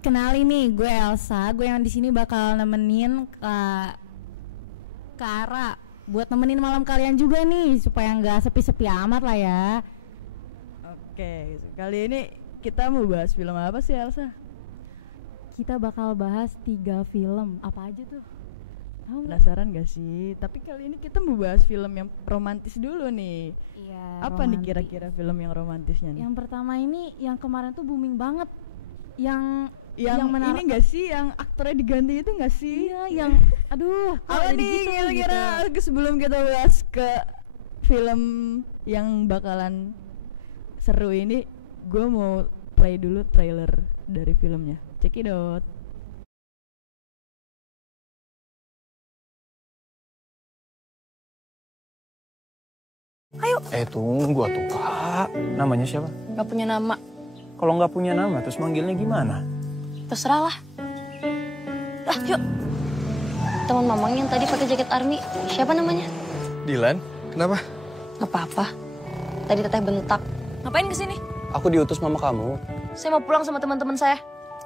Kenalin nih, gue Elsa. Gue yang di sini bakal nemenin Kak Ara buat nemenin malam kalian juga nih, supaya nggak sepi-sepi amat lah ya. Oke, kali ini kita mau bahas film apa sih, Elsa? Kita bakal bahas 3 film. Apa aja tuh? Tahu nggak? Penasaran gak sih? Tapi kali ini kita mau bahas film yang romantis dulu nih. Iya. Apa nih romantis. kira-kira film yang romantisnya nih? Yang pertama ini yang kemarin tuh booming banget. Yang Ini gak sih yang aktornya diganti itu gak sih? Iya, yang aduh. Apa jadi nih gitu, kira-kira gitu. sebelum kita bahas ke film yang bakalan seru ini, gue mau play dulu trailer dari filmnya. Check it out. Ayo. Tunggu tuh kak, namanya siapa? Gak punya nama. Kalau nggak punya nama, terus manggilnya gimana? Terserah lah. Yuk. Teman mamang yang tadi pakai jaket army, siapa namanya? Dilan, kenapa? Gak apa-apa. Tadi teteh bentak. Ngapain kesini? Aku diutus mama kamu. Saya mau pulang sama teman-teman saya.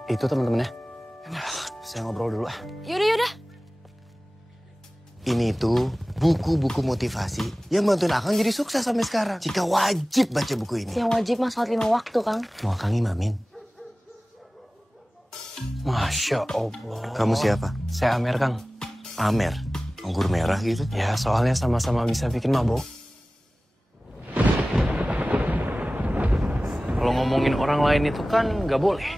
Itu teman-temannya. Saya ngobrol dulu ah. Yaudah. Ini tuh buku-buku motivasi yang bantuin Akang jadi sukses sampai sekarang. Jika wajib baca buku ini. Yang wajib mah sholat 5 waktu, Kang. Mau Akang imamin? Masya Allah. Kamu siapa? Saya Amer, Kang. Amer? Anggur merah gitu? Ya, soalnya sama-sama bisa bikin mabok. Kalau ngomongin orang lain itu kan nggak boleh.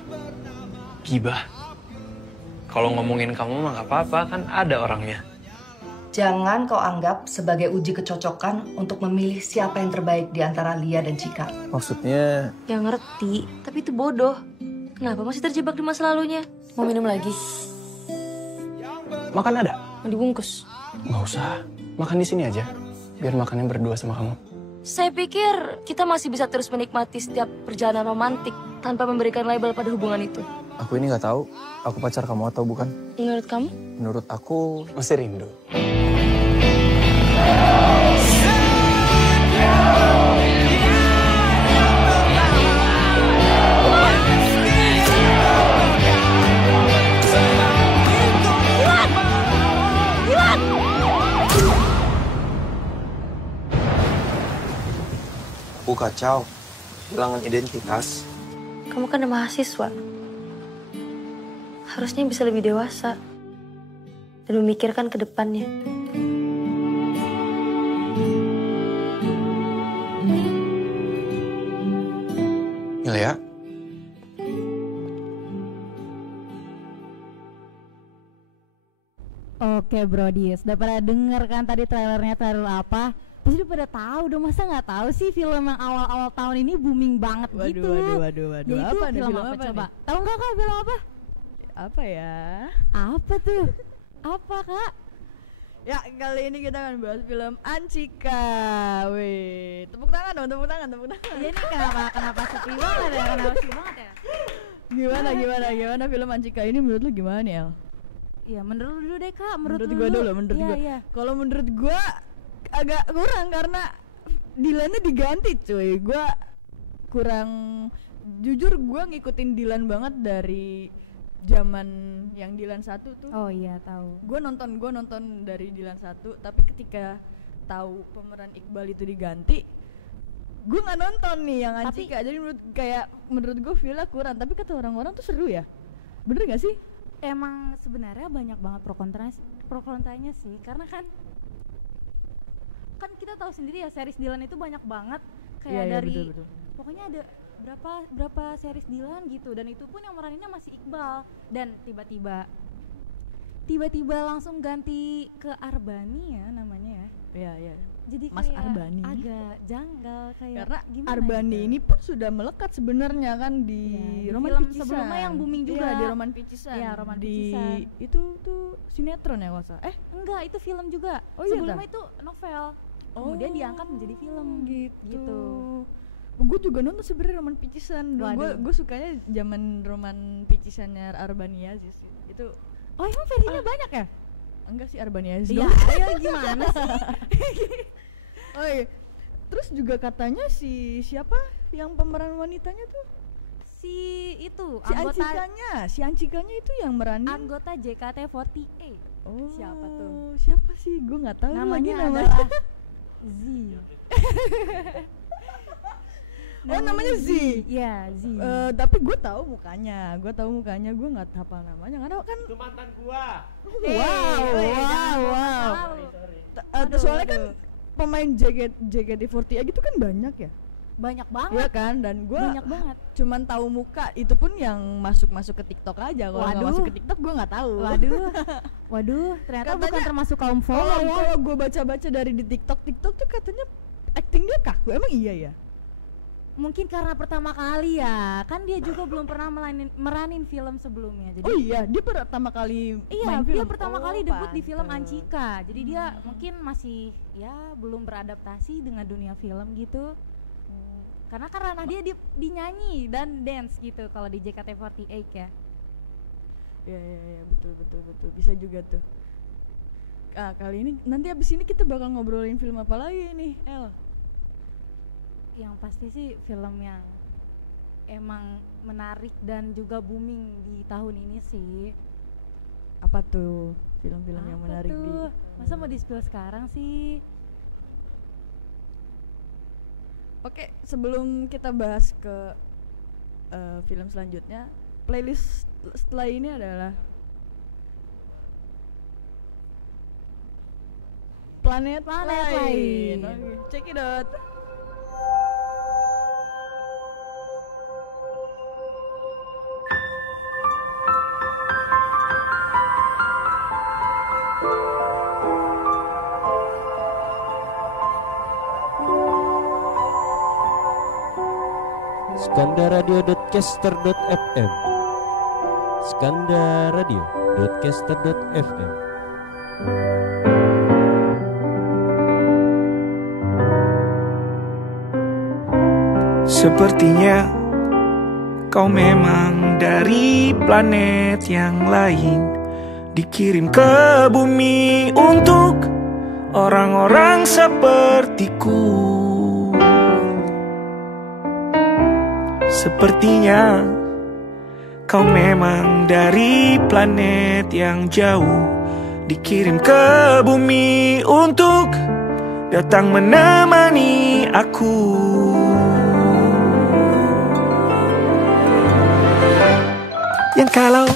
Gibah. Kalau ngomongin kamu mah nggak apa-apa, kan ada orangnya. Jangan kau anggap sebagai uji kecocokan untuk memilih siapa yang terbaik di antara Lia dan Cika. Maksudnya... Ya ngerti, tapi itu bodoh. Kenapa masih terjebak di masa lalunya? Mau minum lagi? Makan ada? Mau dibungkus? Nggak usah. Makan di sini aja. Biar makannya berdua sama kamu. Saya pikir kita masih bisa terus menikmati setiap perjalanan romantik tanpa memberikan label pada hubungan itu. Aku ini nggak tahu, aku pacar kamu atau bukan. Menurut kamu? Menurut aku, masih rindu. Aku kacau. Kehilangan identitas. Kamu kan mahasiswa. Harusnya bisa lebih dewasa dan memikirkan ke depannya. Ilya? Oke Brodies, udah pada denger kan tadi trailernya, trailer apa? Pasti udah pada tahu dong, masa nggak tahu sih film yang awal-awal tahun ini booming banget gitu. Waduh. Yaitu Apa nih, film film apa apa coba? nih? Tahu nggak Kak film apa? Apa ya? Apa tuh? Apa Kak? Ya, kali ini kita akan bahas film Anchika. Wih, tepuk tangan dong, tepuk tangan. Ya ini kenapa sepi banget ya? Kenapa sepi banget ya? Gimana film Anchika ini menurut lu gimana nih, El? Iya, menurut lu dulu deh Kak, menurut gue dulu, menurut Iya, gue. iya. Kalau menurut gue agak kurang karena Dilannya diganti, cuy. Gue kurang, jujur gue ngikutin Dilan banget dari zaman yang Dilan 1 tuh. Oh iya, tahu. Gue nonton dari Dilan 1, tapi ketika tahu pemeran Iqbal itu diganti, gue nggak nonton nih yang Anchika. Jadi menurut gue filmnya kurang, tapi kata orang-orang tuh seru ya. Bener nggak sih? Emang sebenarnya banyak banget pro kontranya sih, karena kan kita tahu sendiri ya, series Dilan itu banyak banget kayak dari betul. Pokoknya ada berapa series Dilan gitu, dan itu pun yang meraninnya masih Iqbal, dan tiba-tiba langsung ganti ke Arbani ya namanya ya. Iya. Jadi Mas kayak Arbani agak janggal kayak karena gimana Arbani gitu. ini pun sudah melekat sebenarnya kan di Di Roman film Picisan. sebelumnya yang booming juga. Iya, di Roman Picisan. Iya, Roman di Picisan. Itu tuh sinetron ya Wasa? Enggak, itu film juga. Oh, iya, sebelumnya dah? itu novel. Kemudian diangkat menjadi film gitu. Gue juga nonton sebenarnya Roman Picisan. Gue sukanya zaman Roman Picisannya Arbani Aziz. Itu Oh, emang versinya banyak ya? enggak sih Arbani Aziz. Iya, doang. ayo gimana sih? Oh iya. Terus juga katanya siapa yang pemeran wanitanya tuh? Si Si itu Si Ancikanya itu yang meranin anggota JKT48. Oh, siapa tuh? Siapa sih? Gue nggak tahu Namanya lagi adalah Z. Namanya Z. Iya, Z. Tapi gue tahu mukanya. Gue nggak hafal namanya karena kan Itu mantan gua. Wow. Soalnya kan pemain JKT48 gitu kan banyak ya. Banyak banget. Iya kan, dan gue banyak banget. Cuman tahu muka, itu pun yang masuk ke TikTok aja. Kalau nggak masuk ke TikTok gue nggak tahu. Waduh, ternyata katanya, bukan termasuk kaum follow ya. Kalau gue baca-baca dari di TikTok tuh katanya acting dia kaku. Emang iya ya? Mungkin karena pertama kali ya, kan dia juga belum pernah meranin film sebelumnya. Jadi oh iya, dia pertama kali main film. Dia pertama kali debut di film Ancika. Jadi dia mungkin masih ya belum beradaptasi dengan dunia film gitu. Karena dia dinyanyi dan dance gitu kalau di JKT48 ya. Iya betul. Bisa juga tuh. Kali ini nanti abis ini kita bakal ngobrolin film apa lagi nih, El? Yang pasti sih film yang emang menarik dan juga booming di tahun ini sih. Apa tuh film-film yang menarik tuh? Masa mau di-spill sekarang sih? Oke, sebelum kita bahas ke film selanjutnya, playlist setelah ini adalah Planet Lain. Okay, check it out. skandaradio.caster.fm skandaradio.caster.fm. Sepertinya kau memang dari planet yang lain, dikirim ke bumi untuk orang-orang sepertiku. Sepertinya kau memang dari planet yang jauh, dikirim ke bumi untuk datang menemani aku. Yang kalau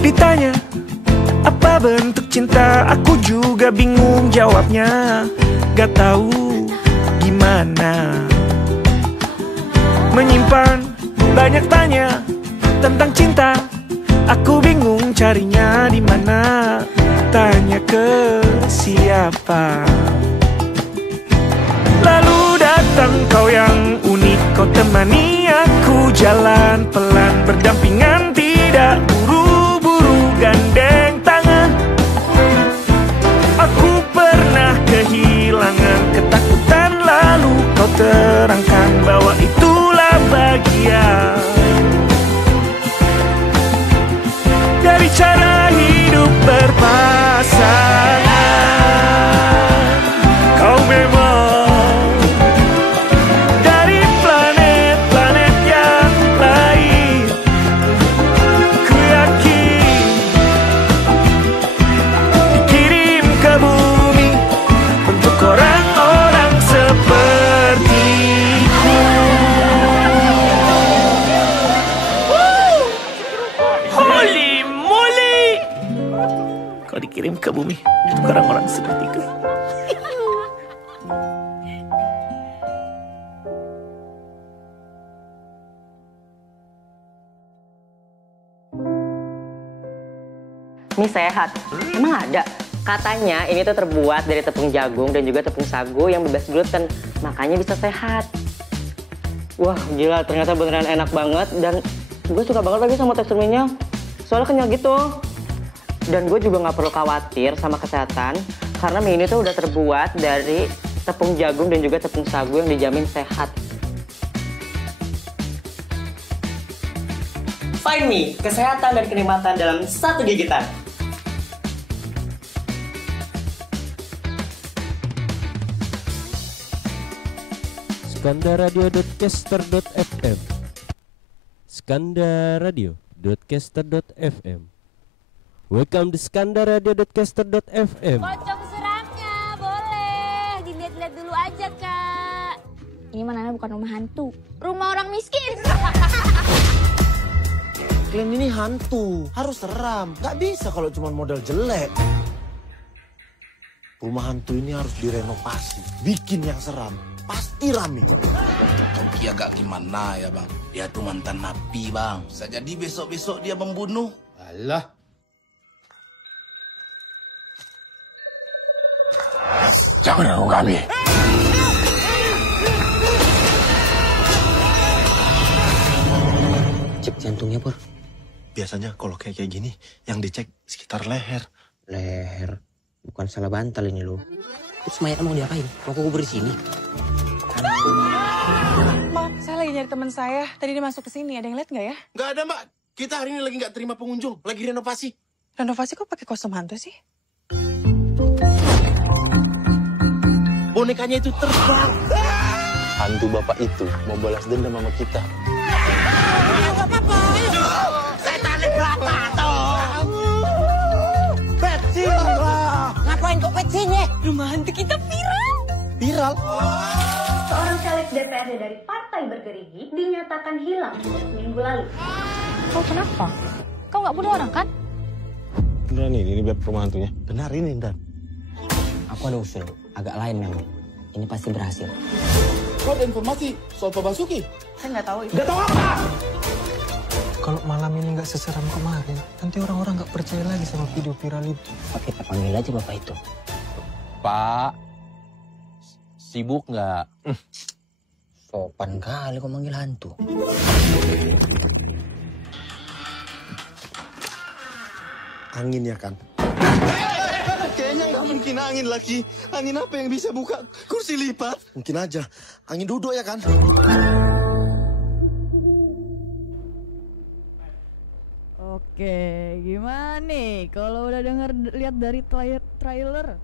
ditanya apa bentuk cinta, aku juga bingung jawabnya. Gak tahu gimana. Menyimpan banyak tanya tentang cinta, aku bingung carinya di mana. Tanya ke siapa? Lalu datang kau yang unik, kau temani aku jalan pelan berdampingan, tidak buru-buru gandeng tangan. Aku pernah kehilangan ketakutan, lalu kau terangkan bahwa itulah bagian dari cara hidup berpasangan. Kau memang dari planet-planet yang lain. Ku yakin dikirim ke bumi untuk orang-orang sepertiku. Holy moly! Kau dikirim ke bumi untuk orang-orang sepertiku. Mie sehat? Emang ada? Katanya ini tuh terbuat dari tepung jagung dan juga tepung sagu yang bebas gluten, makanya bisa sehat. Wah gila, ternyata beneran enak banget dan gue suka banget lagi sama tekstur mie-nya. Soalnya kenyal gitu. Dan gue juga gak perlu khawatir sama kesehatan karena mie ini tuh udah terbuat dari tepung jagung dan juga tepung sagu yang dijamin sehat. Find Me, kesehatan dan kenikmatan dalam satu gigitan. skandaradio.caster.fm skandaradio.caster.fm. Welcome to skandaradio.caster.fm. Pocong seramnya boleh dilihat-lihat dulu aja, Kak. Ini mana bukan rumah hantu, rumah orang miskin. Kalian ini hantu, harus seram. Gak bisa kalau cuma modal jelek. Rumah hantu ini harus direnovasi, bikin yang seram. Pasti rame. Toki agak gimana ya bang? Dia tuh mantan napi bang. Bisa jadi besok-besok dia membunuh. Alah. Jangan ganggu kami. Cek jantungnya, Pur. Biasanya kalau kayak gini, yang dicek sekitar leher. Leher. Bukan salah bantal ini lo. Terus mayatnya mau diapain? Mau kubur di sini? Ma, saya lagi nyari teman saya. Tadi dia masuk ke sini. Ada yang lihat nggak ya? Nggak ada, Mbak. Kita hari ini lagi nggak terima pengunjung. Lagi renovasi. Renovasi kok pakai kostum hantu sih? Bonekanya itu terbang. Hantu bapak itu mau balas dendam sama kita. Gak apa-apa, ayo. Setan di belakang tuh. Petsin lah. Ngapain kok petsinnya? Rumah hantu kita viral. Viral? Seorang caleg DPRD dari Partai Bergerigi dinyatakan hilang sejak minggu lalu. Kau kenapa? Kau nggak bunuh orang kan? Beneran ini beb rumah hantunya? Benar ini, Intan. Aku ada usul, agak lain memang. Ini pasti berhasil. Kau ada informasi soal Pak Basuki? Saya nggak tahu. Nggak tahu apa? Kalau malam ini nggak seseram kemarin, nanti orang-orang nggak percaya lagi sama video viral itu. Oke, kita panggil aja bapak itu. Pak, sibuk nggak? Sopan kali kau manggil hantu. Angin ya kan? Kayaknya nggak mungkin angin lagi. Angin apa yang bisa buka kursi lipat? Mungkin aja. Angin duduk ya kan? Oke, gimana nih? Kalau udah lihat dari trailer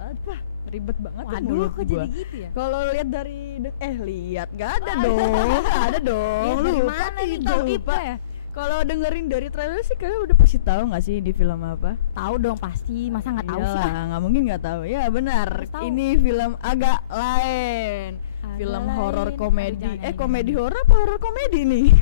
apa? Ribet banget. Waduh, kok jadi gitu ya? Kalau lihat dari lihat gak ada dong, gak ada dong. Dari Lupa mana nih kita, tahu lupa ya? Kalau dengerin dari trailer sih kalian udah pasti tahu nggak sih di film apa? Tahu dong pasti, masa nggak tahu sih? Nggak mungkin nggak tahu. Ya benar. Ini film agak lain. Film horor komedi. Komedi horor apa horor komedi nih?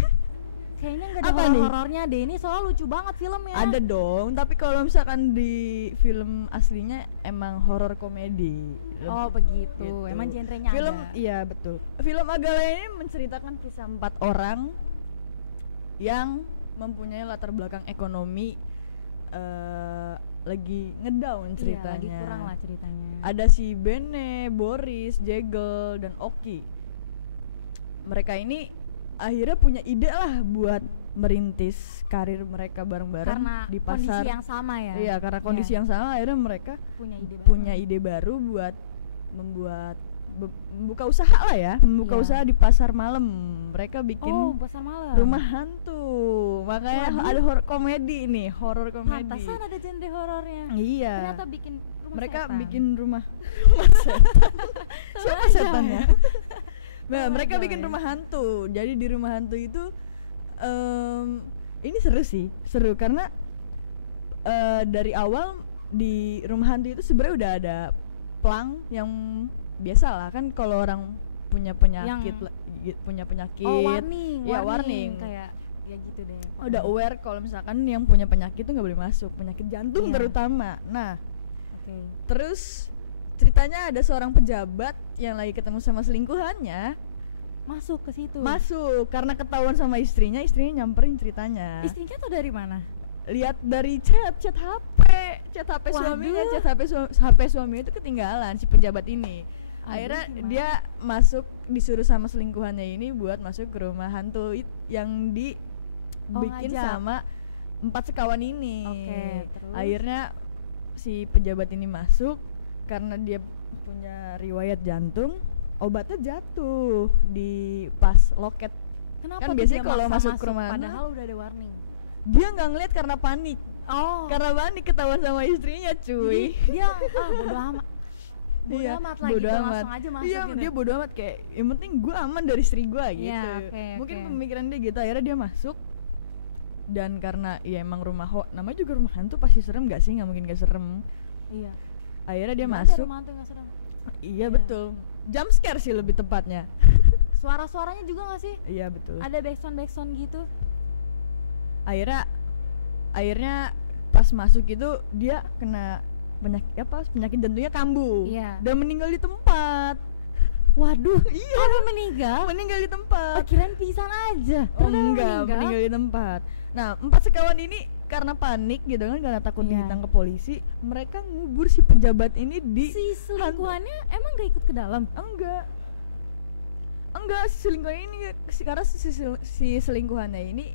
Kayaknya nggak ada horor-horornya deh. Ini soalnya lucu banget filmnya. Ada dong, tapi kalau misalkan di film aslinya emang horor komedi. Oh begitu. Gitu. Emang genrenya film ada. Iya betul. Film agak lain ini menceritakan kisah 4 orang yang mempunyai latar belakang ekonomi lagi ngedown ceritanya. Iya, lagi kurang lah ceritanya. Ada si Bene, Boris, Jegel, dan Oki. Mereka ini akhirnya punya ide lah buat merintis karir mereka bareng-bareng di pasar. Kondisi yang sama ya. Iya, karena kondisi yang sama akhirnya mereka punya ide baru buat membuka usaha lah ya, membuka usaha di pasar malam. Mereka bikin pasar malam. Rumah hantu. Makanya ada horor komedi nih, horor komedi. Pantasan ada genre horornya. Iya. Ternyata bikin rumah mereka setan. bikin rumah setan. Siapa setannya? Nah, mereka bikin rumah hantu. Jadi di rumah hantu itu ini seru karena dari awal di rumah hantu itu sebenarnya udah ada plang yang biasa lah kan kalau orang punya penyakit warning kayak ya gitu deh. Udah aware kalau misalkan yang punya penyakit itu nggak boleh masuk, penyakit jantung terutama. Nah, terus ceritanya ada seorang pejabat yang lagi ketemu sama selingkuhannya masuk ke situ. Masuk karena ketahuan sama istrinya nyamperin ceritanya. Istrinya tuh dari mana? Lihat dari chat HP suaminya, HP suaminya itu ketinggalan si pejabat ini. Akhirnya dia masuk, disuruh sama selingkuhannya ini buat masuk ke rumah hantu yang dibikin sama 4 sekawan ini. Akhirnya si pejabat ini masuk karena dia punya riwayat jantung, obatnya jatuh di pas loket. Kenapa kan biasanya kalau masuk ke rumah padahal udah ada warning. Dia nggak ngeliat karena panik. Karena panik ketahuan sama istrinya, cuy. Jadi dia bodo amat. Bodo amat lagi, bodo gua amat. langsung aja masuk Iya, gitu. dia bodo amat kayak yang penting gue aman dari istri gue gitu. Iya, oke, Mungkin oke. pemikiran dia gitu. Akhirnya dia masuk. Dan karena ya emang namanya juga rumah hantu pasti serem gak sih? Nggak mungkin gak serem. Iya. Akhirnya dia Nggak ada masuk. rumah hantu nggak serem. Iya betul. Jump scare sih lebih tepatnya. Suara-suaranya juga nggak sih? Iya betul. Ada backsound gitu. Akhirnya pas masuk itu dia kena penyakit jantungnya kambuh. Iya. Dan meninggal di tempat. Waduh, iya. Apa meninggal? Meninggal di tempat. Kirain pingsan aja. Oh Ternyata enggak, meninggal di tempat. Nah, 4 sekawan ini karena panik gitu kan, karena takut ditangkap polisi, mereka ngubur si pejabat ini di si selingkuhannya emang gak ikut ke dalam? Enggak, si selingkuhannya ini karena si selingkuhannya ini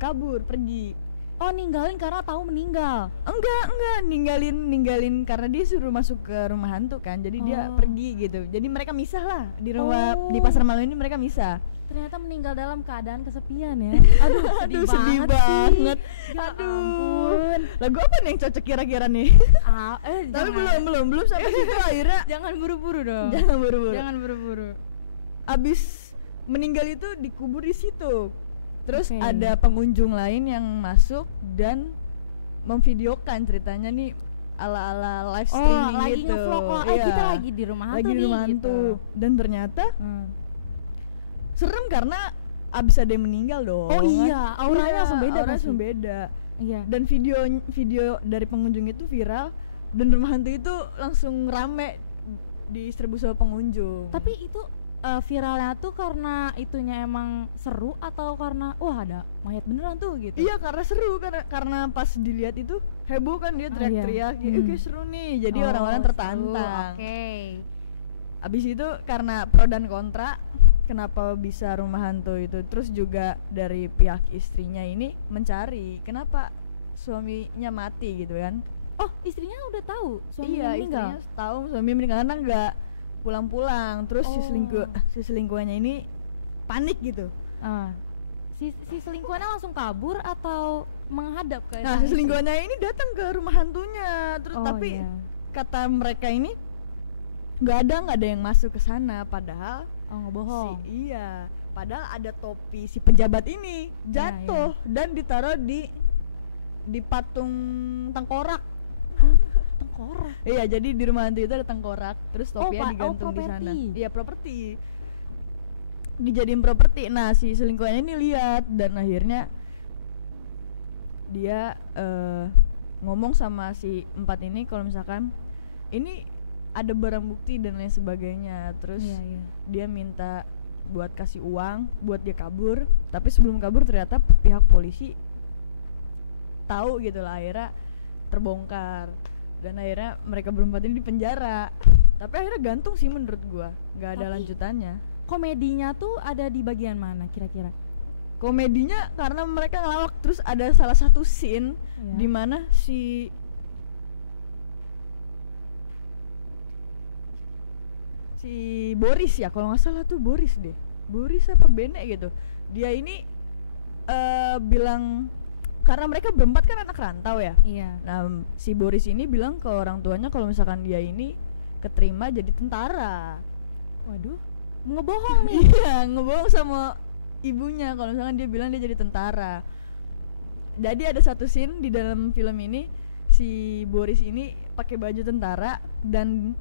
kabur, pergi. Oh, ninggalin karena tahu meninggal. Enggak, ninggalin karena dia suruh masuk ke rumah hantu kan. Jadi dia pergi gitu. Jadi mereka misah lah di rumah di pasar malam ini, mereka misah. Ternyata meninggal dalam keadaan kesepian ya. Aduh, sedih banget. Ya Aduh. ampun. Lagu apa nih yang cocok kira-kira nih? Tapi belum sampai situ akhirnya. Jangan buru-buru dong. Jangan buru-buru. Abis meninggal itu dikubur di situ. Terus ada pengunjung lain yang masuk dan memvideokan ceritanya nih ala-ala live streaming lagi gitu. nge-vlog kita lagi di rumah hantu lagi di rumah hantu. Dan ternyata serem karena abis ada yang meninggal dong. Oh iya, auranya langsung beda. Langsung beda. Iya. Dan video dari pengunjung itu viral dan rumah hantu itu langsung rame diserbu sama pengunjung. Tapi itu viralnya tuh karena itunya emang seru atau karena wah ada mayat beneran tuh gitu? Iya, karena seru, karena pas dilihat itu heboh kan, dia teriak-teriak, kayak seru nih, jadi orang-orang tertantang. Abis itu karena pro dan kontra, kenapa bisa rumah hantu itu, terus juga dari pihak istrinya ini mencari kenapa suaminya mati gitu kan. Oh, istrinya udah tahu suaminya meninggal? Iya, istrinya tahu suaminya meninggal karena nggak pulang-pulang, terus si selingkuhannya ini panik gitu. Si selingkuhannya langsung kabur atau menghadap ke si selingkuhannya ini datang ke rumah hantunya, terus tapi kata mereka ini nggak ada yang masuk ke sana, padahal ngebohong. Padahal ada topi si pejabat ini jatuh dan ditaruh di patung tengkorak. Tengkorak. Iya, jadi di rumah hantu itu ada tengkorak, terus topinya digantung di sana. Iya, properti. Dijadiin properti. Nah, si selingkuhannya ini lihat dan akhirnya dia ngomong sama si 4 ini kalau misalkan ini ada barang bukti dan lain sebagainya. Terus dia minta buat kasih uang buat dia kabur, tapi sebelum kabur ternyata pihak polisi tahu gitu lah, akhirnya terbongkar. Dan akhirnya mereka berempat ini dipenjara. Tapi akhirnya gantung sih menurut gua, nggak ada lanjutannya. Komedinya tuh ada di bagian mana kira-kira? Komedinya karena mereka ngelawak, terus ada salah satu scene di mana si Boris ya, kalau nggak salah tuh Boris apa Bene gitu. Dia ini bilang, karena mereka berempat kan anak rantau ya. Iya. Nah, si Boris ini bilang ke orang tuanya kalau misalkan dia ini keterima jadi tentara. Waduh, ngebohong nih. Iya, ngebohong sama ibunya kalau misalkan dia bilang dia jadi tentara. Jadi ada satu scene di dalam film ini, si Boris ini pakai baju tentara dan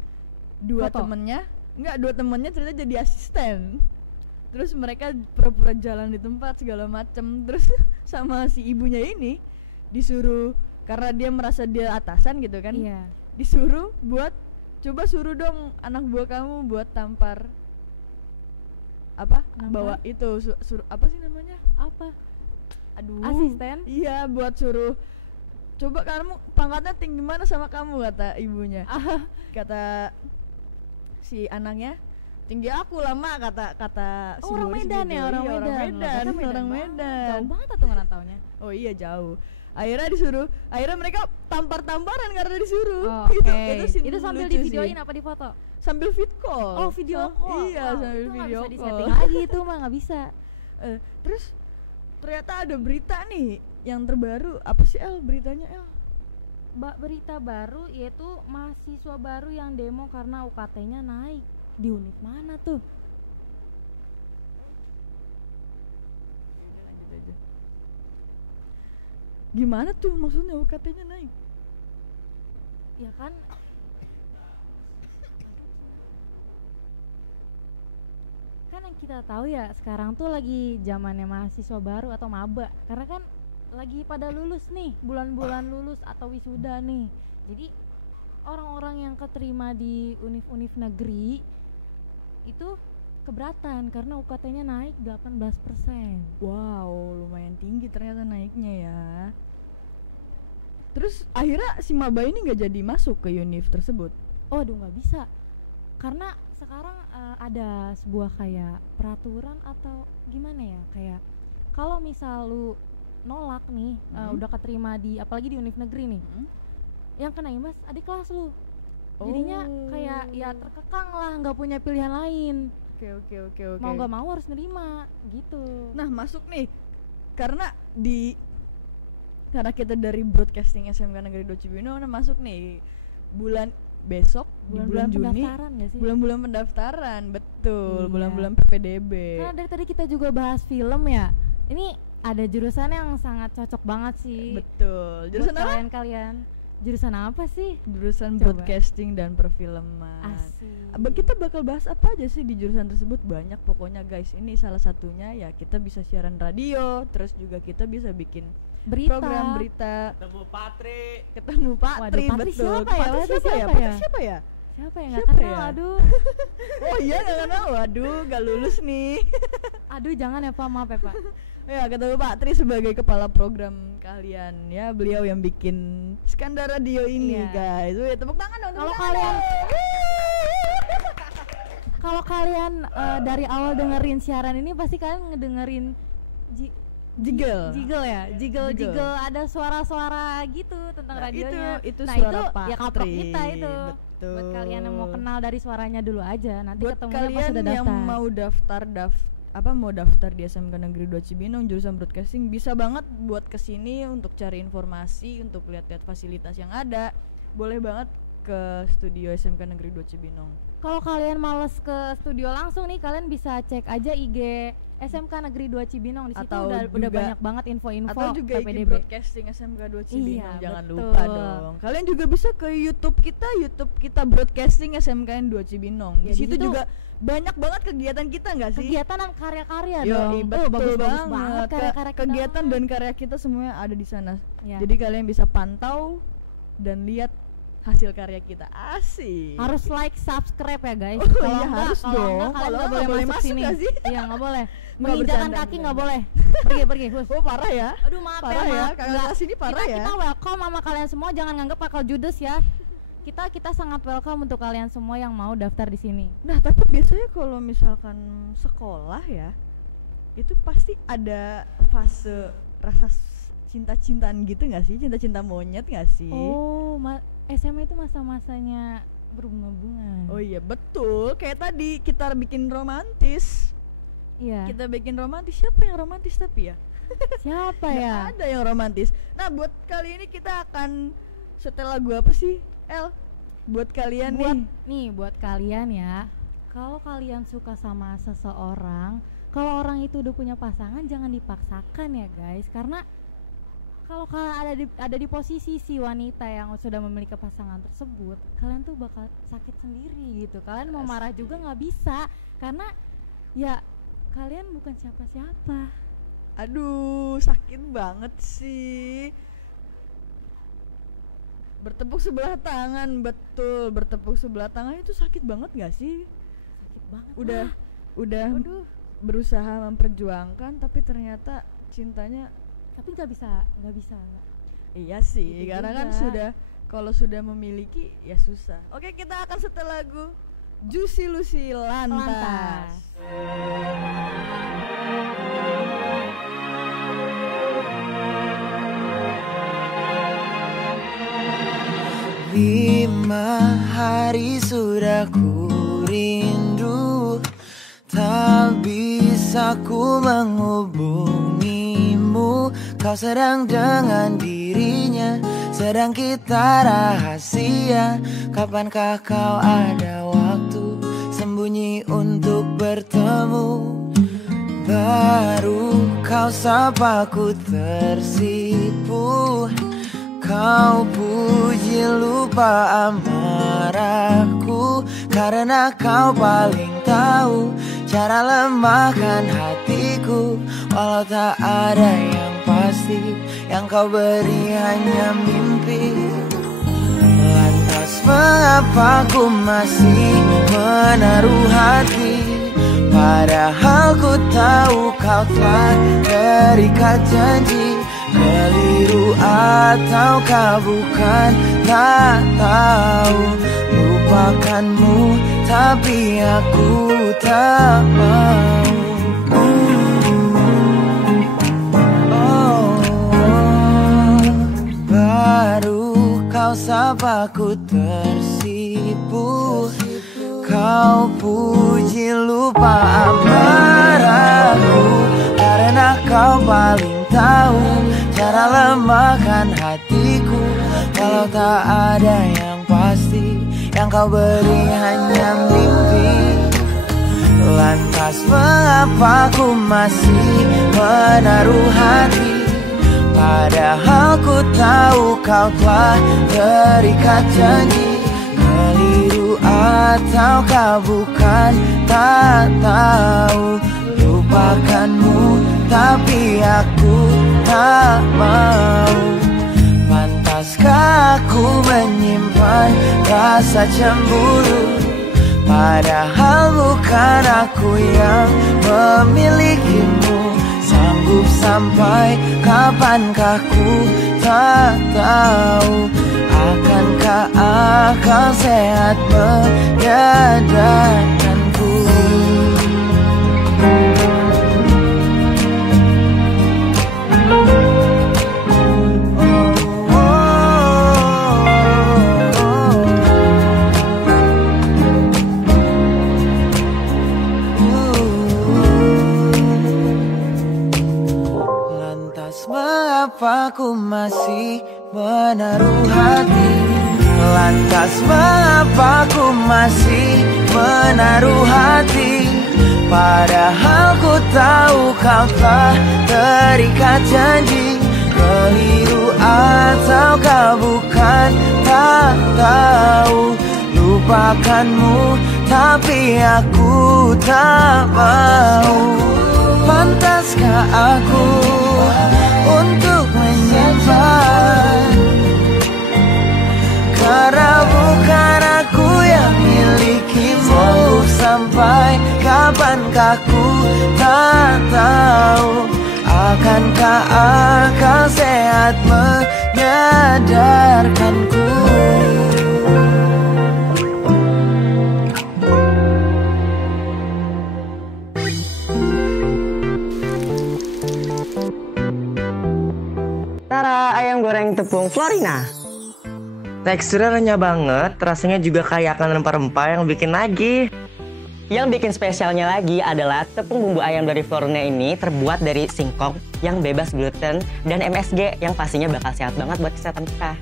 dua temennya ternyata jadi asisten. Terus mereka pura-pura jalan di tempat segala macem. Terus sama si ibunya ini disuruh, karena dia merasa dia atasan gitu kan, disuruh buat coba suruh dong anak buah kamu buat tampar bawa itu suruh apa sih namanya, asisten. Iya, buat suruh coba kamu pangkatnya tinggi mana sama kamu, kata ibunya. Kata si anaknya, tinggi aku lama, kata si orang Boris Medan gitu. ya, orang Medan. Orang Medan. Jauh banget tuh ngerantaunya. Oh iya, jauh. Akhirnya mereka tampar-tamparan karena disuruh. Itu sambil di videoin apa di foto? Sambil video call. Oh, video call. Iya, sambil video call. Itu nggak bisa disetting lagi, itu mah nggak bisa. Terus ternyata ada berita nih yang terbaru. Apa sih beritanya berita baru yaitu mahasiswa baru yang demo karena UKT-nya naik. Di univ mana tuh? Gimana tuh maksudnya UKT-nya naik? Ya kan yang kita tahu ya sekarang tuh lagi zamannya mahasiswa baru atau maba, karena kan lagi pada lulus nih, bulan-bulan lulus atau wisuda nih. Jadi orang-orang yang keterima di univ-univ negeri itu keberatan karena UKT-nya naik 18%. Wow, lumayan tinggi ternyata naiknya ya. Terus akhirnya si maba ini nggak jadi masuk ke univ tersebut? Oh, aduh nggak bisa. Karena sekarang ada sebuah kayak peraturan atau gimana ya, kayak kalau misal lu nolak nih, udah keterima di apalagi di univ negeri nih, yang kena imbas adik kelas lu. Jadinya kayak ya terkekang lah, nggak punya pilihan lain. Oke. Mau nggak mau harus nerima gitu. Nah masuk nih, karena kita dari broadcasting SMK Negeri 2 Cibinong, masuk nih bulan besok di bulan Juni, bulan-bulan pendaftaran, betul, bulan-bulan PPDB. Karena dari tadi kita juga bahas film ya, ini ada jurusan yang sangat cocok banget sih. Betul. Jurusan apa? Kalian jurusan apa sih? Jurusan broadcasting dan perfilman. Kita bakal bahas apa aja sih di jurusan tersebut? Banyak pokoknya guys. Ini salah satunya ya, kita bisa siaran radio, terus juga kita bisa bikin program berita. Ketemu Patri. Waduh, Patri betul. Siapa ya? Siapa yang nggak kenal? Aduh. Oh iya nggak kenal. Waduh, nggak lulus nih. Aduh, jangan ya Pak, maaf ya Pak. Ya, ketemu Pak Tri sebagai kepala program kalian ya, beliau yang bikin Skandar Radio ini guys. Wih, tepuk tangan dong. Kalau kalian dari awal dengerin siaran ini pasti kalian ngedengerin jiggle ada suara-suara gitu tentang radionya. Itu nah, suara itu Pak ya kaprok Tri. kita itu. Betul. Buat kalian yang mau kenal dari suaranya dulu aja, nanti buat ketemunya pas kalian udah yang mau daftar di SMK Negeri 2 Cibinong jurusan broadcasting, bisa banget buat kesini untuk cari informasi, untuk lihat-lihat fasilitas yang ada. Boleh banget ke studio SMK Negeri 2 Cibinong. Kalau kalian males ke studio langsung nih, kalian bisa cek aja IG SMK Negeri 2 Cibinong. Di situ udah banyak banget info-info atau juga PPDB. IG broadcasting SMK 2 Cibinong. Jangan betul. lupa dong. Kalian juga bisa ke YouTube kita broadcasting SMKN 2 Cibinong. Di situ juga banyak banget kegiatan kita nggak sih? Kegiatan dan karya-karya dong. Betul bagus banget. Karya-karya kegiatan dan karya kita semuanya ada di sana. Ya. Jadi kalian bisa pantau dan lihat hasil karya kita. Asik. Harus like, subscribe ya guys. Kalau iya harus dong. Kalau nggak boleh masuk sini. Iya nggak boleh. Menginjakan kaki nggak boleh. Pergi. Oh parah ya. Aduh maaf parah ya. Kakak sini parah ya. Kita welcome sama kalian semua. Jangan nganggep bakal judes ya. Kita sangat welcome untuk kalian semua yang mau daftar di sini. Nah tapi biasanya kalau misalkan sekolah ya, itu pasti ada fase rasa cinta-cintaan gitu nggak sih? Cinta-cinta monyet nggak sih? Oh, SMA itu masa-masanya berbunga-bunga. Oh iya betul, kayak tadi kita bikin romantis. Iya. Kita bikin romantis, siapa yang romantis tapi ya? Siapa ya? Ada yang romantis. Nah buat kali ini kita akan setel lagu apa sih, El? Buat kalian buat kalian ya. Kalau kalian suka sama seseorang, kalau orang itu udah punya pasangan, jangan dipaksakan ya guys, karena kalau kalian ada di posisi si wanita yang sudah memiliki pasangan tersebut, kalian tuh bakal sakit sendiri gitu. Kalian mau marah juga nggak bisa, karena ya kalian bukan siapa-siapa. Aduh, sakit banget sih. Bertepuk sebelah tangan, betul. Bertepuk sebelah tangan itu sakit banget nggak sih? Sakit banget. Udah berusaha memperjuangkan, tapi ternyata cintanya. Tapi nggak bisa. Iya sih, gitu karena juga. Kan kalau sudah memiliki ya susah. Oke, kita akan setel lagu Juicy Lucy Lantas. Lima hari sudah ku rindu, tak bisa ku menghubungimu. Kau sedang dengan dirinya, sedang kita rahasia. Kapankah kau ada waktu sembunyi untuk bertemu? Baru kau sapa ku tersipu. Kau puji lupa amarahku, karena kau paling tahu cara lemahkan hatiku. Walau tak ada yang pasti, yang kau beri hanya mimpi. Lantas mengapa ku masih menaruh hati, padahal ku tahu kau telah terikat janji. Keliru ataukah bukan, tak tahu. Lupakanmu tapi aku tak mau. Baru kau sapa ku tersipu. Kau puji lupa amarahku, karena kau paling tahu cara lemahkan hatiku. Kalau tak ada yang pasti, yang kau beri hanya mimpi. Lantas mengapa ku masih menaruh hati, padahal ku tahu kau telah terikat janji. Keliru ataukah bukan, tak tahu. Lupakanmu tapi aku tak mau. Pantaskah aku menyimpan rasa cemburu, padahal bukan aku yang memilikimu. Sanggup sampai kapankah ku tak tahu. Akankah akal sehat menyadarkanku? Lantas mengapa ku masih menaruh hati? Lantas mengapa ku masih menaruh hati? Padahal ku tahu kau telah terikat janji. Keliru ataukah bukan, tak tahu. Lupakanmu tapi aku tak mau. Pantaskah aku untuk menyimpan, karena bukan aku yang milikimu. Sampai kapankah ku tak tahu. Akankah akal sehat menyadarkanku? Tara, ayam goreng tepung Florina. Teksturnya renyah banget, rasanya juga kaya akan rempah-rempah yang bikin nagih. Yang bikin spesialnya lagi adalah tepung bumbu ayam dari Florina ini terbuat dari singkong yang bebas gluten dan MSG yang pastinya bakal sehat banget buat kesehatan kita.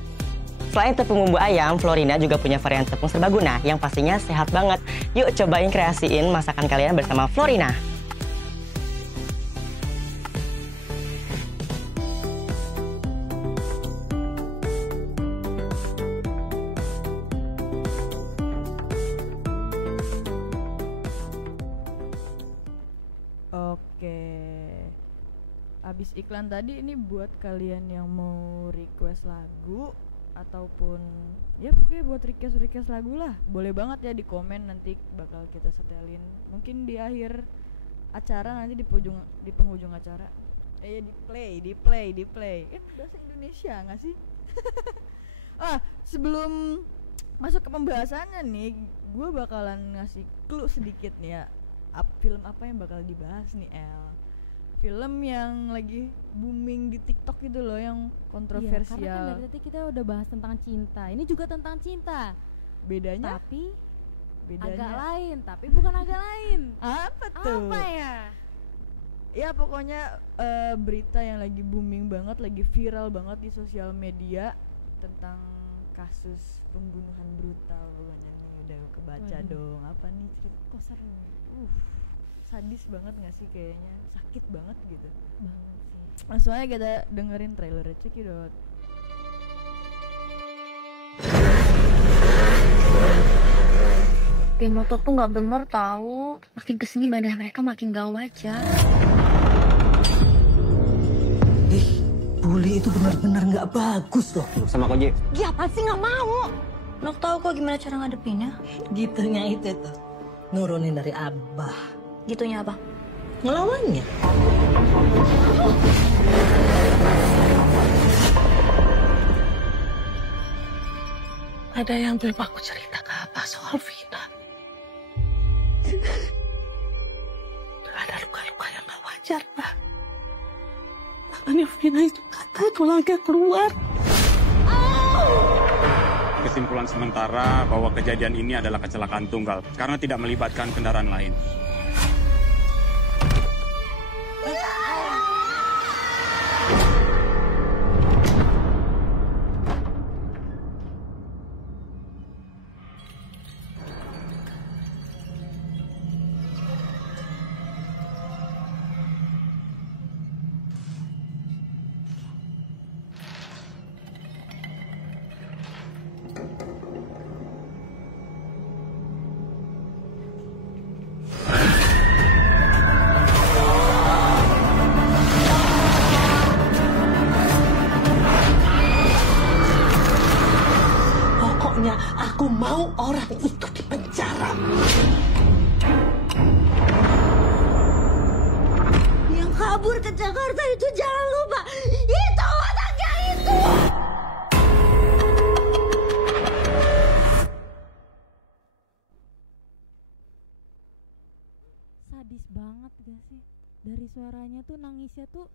Selain tepung bumbu ayam, Florina juga punya varian tepung serbaguna yang pastinya sehat banget. Yuk cobain kreasiin masakan kalian bersama Florina. Abis iklan tadi ini buat kalian yang mau request lagu ataupun ya pokoknya buat request lagu lah, boleh banget ya di komen, nanti bakal kita setelin mungkin di akhir acara, nanti di penghujung acara di play bahasa Indonesia nggak sih? Sebelum masuk ke pembahasannya nih, gue bakalan ngasih clue sedikit nih ya, film apa yang bakal dibahas nih film yang lagi booming di TikTok gitu loh, yang kontroversial. Iya, karena kan dari tadi kita udah bahas tentang cinta. Ini juga tentang cinta. Bedanya? Agak lain, tapi bukan agak lain. Apa tuh? Apa ya? Ya pokoknya berita yang lagi booming banget, lagi viral banget di sosial media tentang kasus pembunuhan brutal pokoknya nih. Udah kebaca dong. Apa nih cerita? Kok seru? Sadis banget gak sih kayaknya? Sakit banget gitu. Banget. Langsung aja kita dengerin trailernya, cekidot. Geng motor tuh gak bener tahu. Makin kesini badan mereka makin gak wajar. Bully itu benar-benar nggak bagus loh. Sama kau, Ji. Dia apa sih gak mau? Nok tahu kok gimana cara ngadepinnya? Gitunya itu tuh. Nurunin dari Abah. Gitunya apa? Ngelawannya. Ada yang belum aku cerita ke Abah soal Vina. Ada luka-luka yang gak wajar, Pak. Makanya Vina itu kata tulangnya keluar. Kesimpulan sementara bahwa kejadian ini adalah kecelakaan tunggal karena tidak melibatkan kendaraan lain. Aku mau orang itu di penjara. Yang kabur ke Jakarta itu jangan lupa. Itu otaknya itu. Sadis banget gak sih? Dari suaranya tuh nangisnya tuh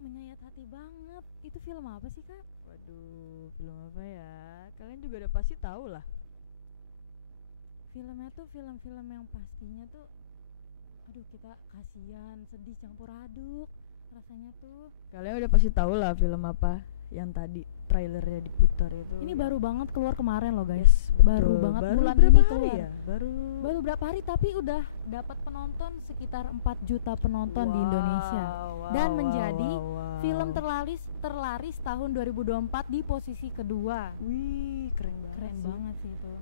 menyayat hati banget. Itu film apa sih, Kak? Waduh, film apa ya? Kalian juga udah pasti tahu lah. Filmnya tuh film-film yang pastinya tuh, aduh kita kasihan, sedih campur aduk rasanya tuh. Kalian udah pasti tahu lah film apa yang tadi trailernya diputar itu. Ini baru banget keluar kemarin loh guys. Yes, betul. Baru banget baru bulan berapa ini hari keluar. Ya? Baru berapa hari tapi udah dapat penonton sekitar 4 juta penonton di Indonesia. Dan menjadi film terlaris tahun 2024 di posisi kedua. Wih, keren banget. Keren banget sih itu.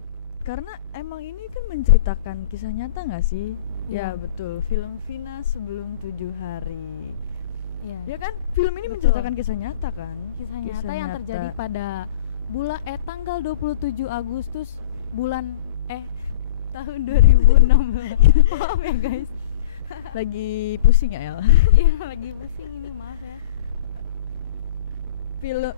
Karena emang ini kan menceritakan kisah nyata gak sih? Ya, betul. Film Vina sebelum 7 hari. Ya kan? Film ini menceritakan kisah nyata kan? Kisah nyata yang terjadi pada tanggal 27 Agustus tahun 2016. Maaf ya guys. Lagi pusing ya El? Iya lagi pusing ini, maaf ya. Film,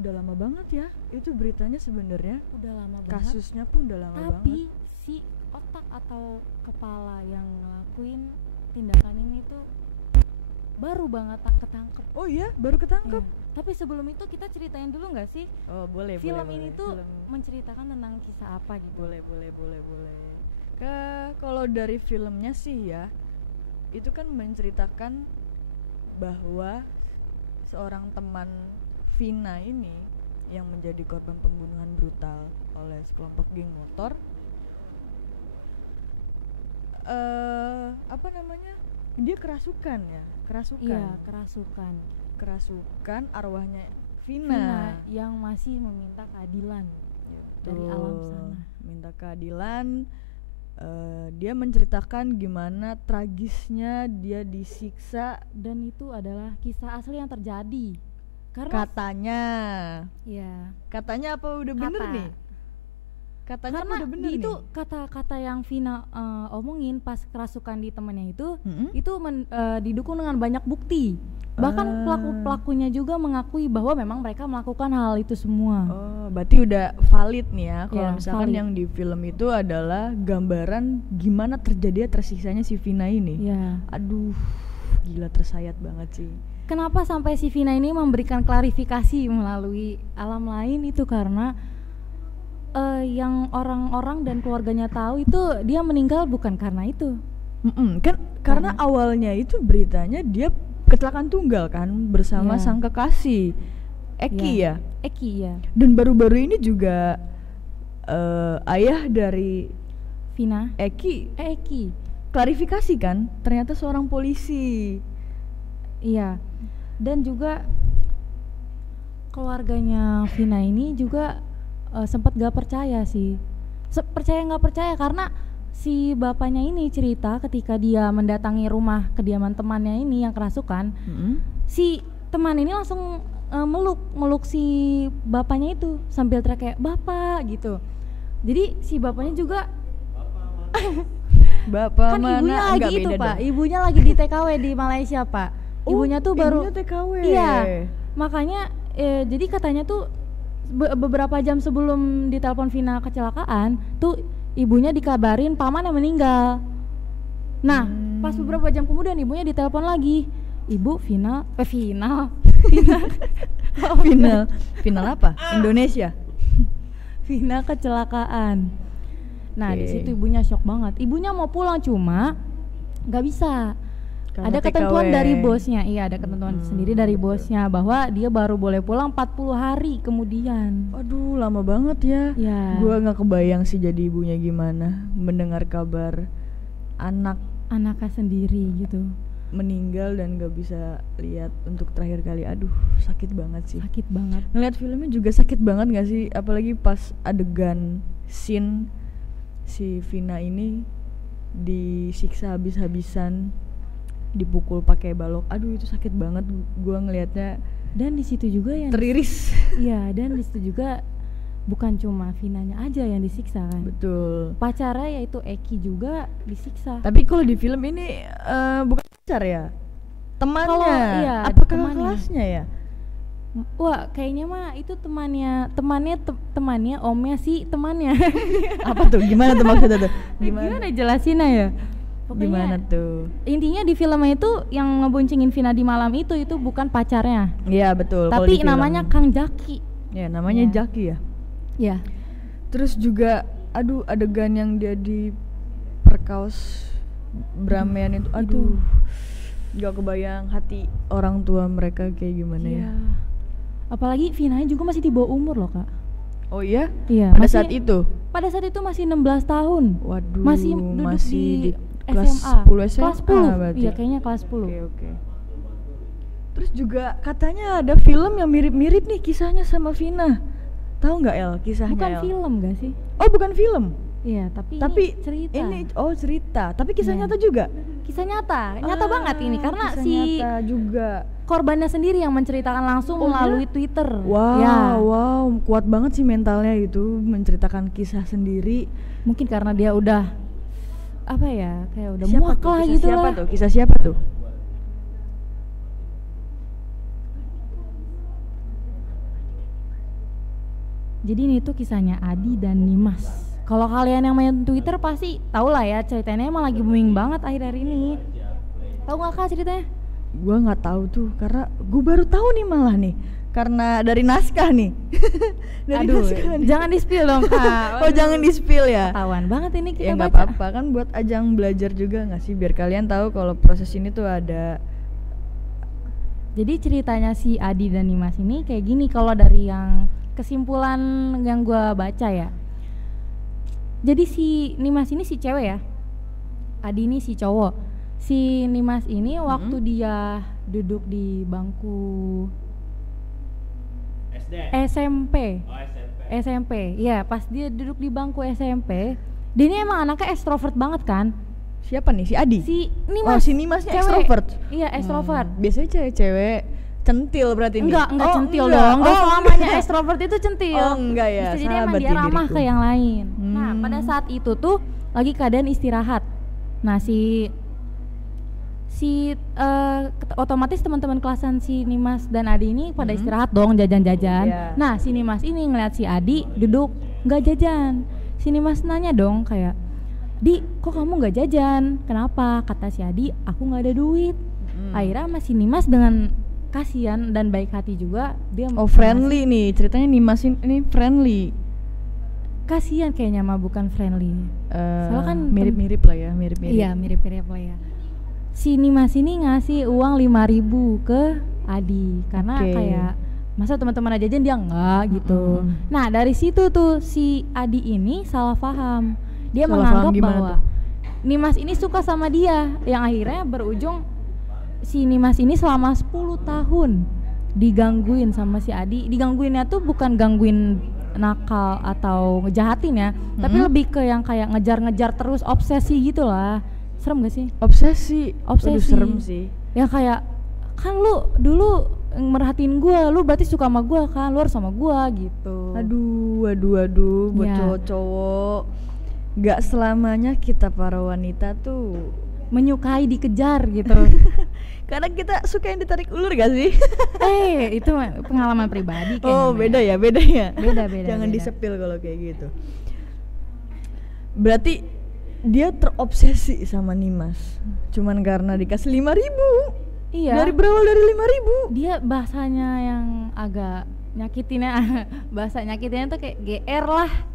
udah lama banget ya itu beritanya sebenarnya. Udah lama banget. Kasusnya pun udah lama banget. Tapi si otak atau kepala yang ngelakuin tindakan ini tuh baru banget ketangkep. Oh iya, baru ketangkep. Iya. Tapi sebelum itu kita ceritain dulu nggak sih? Oh boleh. Film ini boleh. tuh menceritakan tentang kisah apa gitu? Boleh. Kalau dari filmnya sih ya, itu kan menceritakan bahwa seorang teman Vina ini yang menjadi korban pembunuhan brutal oleh sekelompok geng motor. Dia kerasukan ya, Iya, kerasukan arwahnya Vina yang masih meminta keadilan dari alam sana. Minta keadilan. Dia menceritakan gimana tragisnya dia disiksa, dan itu adalah kisah asli yang terjadi. Karena katanya apa udah bener nih? Katanya karena udah bener itu kata-kata yang Vina omongin pas kerasukan di temannya itu, itu didukung dengan banyak bukti. Bahkan pelakunya juga mengakui bahwa memang mereka melakukan hal itu semua. Oh, berarti udah valid nih ya. Kalau misalkan valid. yang di film itu adalah gambaran gimana tersiksanya si Vina ini. Iya. Aduh, gila tersayat banget sih. Kenapa sampai si Vina ini memberikan klarifikasi melalui alam lain itu karena yang orang-orang dan keluarganya tahu itu dia meninggal bukan karena itu. Kan karena awalnya itu beritanya dia kecelakaan tunggal kan bersama sang kekasih. Eki ya? Eki ya. Dan baru-baru ini juga ayah dari Vina. Eki klarifikasi kan, ternyata seorang polisi. Iya. Dan juga keluarganya Vina ini juga sempat gak percaya sih. Percaya nggak percaya karena si bapaknya ini cerita ketika dia mendatangi rumah kediaman temannya ini yang kerasukan, si teman ini langsung meluk si bapaknya itu sambil teriak kayak bapak gitu. Jadi si bapaknya juga bapak kan mana ibunya lagi enggak itu beda Pak, dong. ibunya lagi di TKW di Malaysia Pak. Ibunya tuh baru ibunya TKW. Iya, makanya jadi katanya tuh beberapa jam sebelum ditelepon Vina kecelakaan tuh ibunya dikabarin pamannya meninggal. Nah pas beberapa jam kemudian ibunya ditelepon lagi, ibu final apa? Indonesia. Vina kecelakaan. Nah di situ ibunya shock banget. Ibunya mau pulang cuma nggak bisa. Karena ada ketentuan TKW. dari bosnya. Iya ada ketentuan sendiri dari bosnya bahwa dia baru boleh pulang 40 hari kemudian. Aduh lama banget ya. Ya. Gua nggak kebayang sih jadi ibunya gimana mendengar kabar anaknya sendiri gitu meninggal dan gak bisa lihat untuk terakhir kali. Aduh sakit banget sih. Sakit banget. Ngeliat filmnya juga sakit banget gak sih? Apalagi pas adegan scene si Vina ini disiksa habis-habisan, dipukul pakai balok. Aduh itu sakit banget. Gua ngelihatnya. Dan di situ juga yang teriris. Iya, dan di situ juga bukan cuma Vinanya aja yang disiksa kan. Betul. Pacarnya yaitu Eki juga disiksa. Tapi kalau di film ini bukan pacar ya? Temannya. Kalau iya, apa kakak temannya. kelasnya ya? Wah, kayaknya mah itu temannya omnya si temannya. Apa tuh? Gimana tuh maksudnya tuh? Gimana jelasinnya ya? Pokoknya, gimana tuh? Intinya di filmnya itu yang ngeboncengin Vina di malam itu bukan pacarnya. Iya betul. Tapi namanya Kang Jaki. Ya namanya Jaki ya. Ya. Terus juga, aduh adegan yang dia di perkaos Bramean itu, aduh, gak kebayang hati orang tua mereka kayak gimana ya. Apalagi Vina juga masih di bawah umur loh kak. Oh iya? Iya. Pada saat itu? Pada saat itu masih 16 tahun. Waduh. Masih duduk di kelas SMA. 10 SMA. Kelas 10 berarti. Iya kayaknya kelas 10. Oke. Terus juga katanya ada film yang mirip-mirip nih kisahnya sama Vina. Tahu nggak El kisahnya? Bukan El? film gak sih? Oh bukan film? Iya tapi ini cerita. Cerita. Tapi kisah nyata juga? Kisah nyata banget ini karena kisah si nyata juga. Korbannya sendiri yang menceritakan langsung melalui Twitter. Wow, kuat banget sih mentalnya itu menceritakan kisah sendiri. Mungkin karena dia udah apa ya, kayak udah siapa muak tuh? lah Kisah gitu siapa lah. Tuh? Kisah siapa tuh? Jadi ini tuh kisahnya Adi dan Nimas. Kalau kalian yang main Twitter pasti tau lah ya, ceritanya emang lagi booming banget akhir-akhir ini. Tahu nggak kak ceritanya? Gua nggak tahu tuh, karena gua baru tahu nih malah nih, karena dari naskah nih. Dari Aduh, naskah nih. jangan di-spill dong kak. Oh jangan di-spill ya? Ketahuan banget ini kita ya nggak baca. apa-apa kan, buat ajang belajar juga nggak sih, biar kalian tahu kalau proses ini tuh ada. Jadi ceritanya si Adi dan Nimas ini kayak gini kalau dari yang kesimpulan yang gua baca ya. Jadi si Nimas ini si cewek ya, Adi ini si cowok. Si Nimas ini waktu dia duduk di bangku SMP. SMP. Ya, pas dia duduk di bangku SMP, dia ini emang anaknya ekstrovert banget kan? Siapa nih? Si Adi? Si Nimas. Oh, si Nimasnya ekstrovert. Iya, ekstrovert. Biasanya cewek-cewek centil berarti nih. Enggak centil dong. Enggak selamanya ekstrovert itu centil. Oh, enggak ya. Bisa jadi emang dia ramah ke yang lain. Nah, pada saat itu tuh lagi keadaan istirahat. Nah, otomatis teman-teman kelasan si Nimas dan Adi ini pada istirahat dong, jajan-jajan. Yeah. Nah, si Nimas ini ngeliat si Adi duduk nggak jajan. Si Nimas nanya dong kayak, "Di, kok kamu nggak jajan? Kenapa?" Kata si Adi, "Aku nggak ada duit." Akhirnya sama si Nimas dengan kasihan dan baik hati juga dia friendly nih ceritanya. Nimas ini friendly. Kasihan kayaknya mah, bukan friendly. Soalnya kan mirip-mirip lah ya, mirip-mirip. Iya, mirip-mirip lah ya. Si Nimas ini ngasih uang 5.000 ke Adi karena kayak masa teman-teman jajan dia enggak gitu. Nah dari situ tuh si Adi ini salah paham. Dia menganggap bahwa Nimas ini suka sama dia, yang akhirnya berujung si Nimas ini selama 10 tahun digangguin sama si Adi. Digangguinnya tuh bukan gangguin nakal atau ngejahatin ya, tapi lebih ke yang kayak ngejar-ngejar terus, obsesi gitu lah. Serem gak sih? Obsesi. Aduh, serem sih. Ya kayak, kan lu dulu merhatiin gue, lu berarti suka sama gue kan, lu harus sama gue gitu. Aduh buat cowok-cowok, gak selamanya kita para wanita tuh menyukai dikejar gitu. Karena kita suka yang ditarik ulur gak sih? Itu pengalaman pribadi kayaknya. Oh beda ya. Beda. Jangan disepil kalau kayak gitu. Berarti dia terobsesi sama Nimas cuman karena dikasih 5.000. Iya. Dari berawal dari 5.000. Dia bahasanya yang agak nyakitinnya, bahasa nyakitinnya tuh kayak GR lah.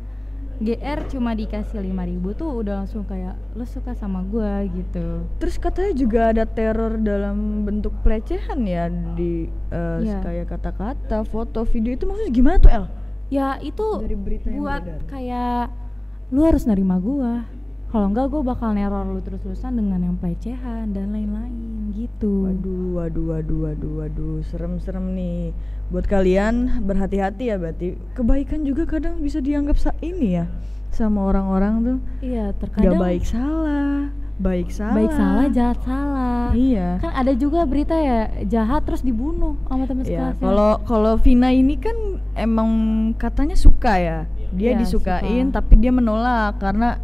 GR cuma dikasih 5.000 tuh udah langsung kayak lo suka sama gua gitu. Terus katanya juga ada teror dalam bentuk pelecehan ya di kayak kata-kata, foto, video, itu maksudnya gimana tuh El? Ya itu buat kayak lu harus nerima gua. Kalau enggak gue bakal neror lu terus-terusan dengan yang pelecehan dan lain-lain gitu. Waduh, serem-serem nih. Buat kalian berhati-hati ya, berarti kebaikan juga kadang bisa dianggap ini ya sama orang-orang tuh. Iya, terkadang gak baik salah, baik salah, jahat salah. Iya. Kan ada juga berita ya jahat terus dibunuh sama teman sekelasnya. Kalau Vina ini kan emang katanya suka ya, dia disukain suka. Tapi dia menolak karena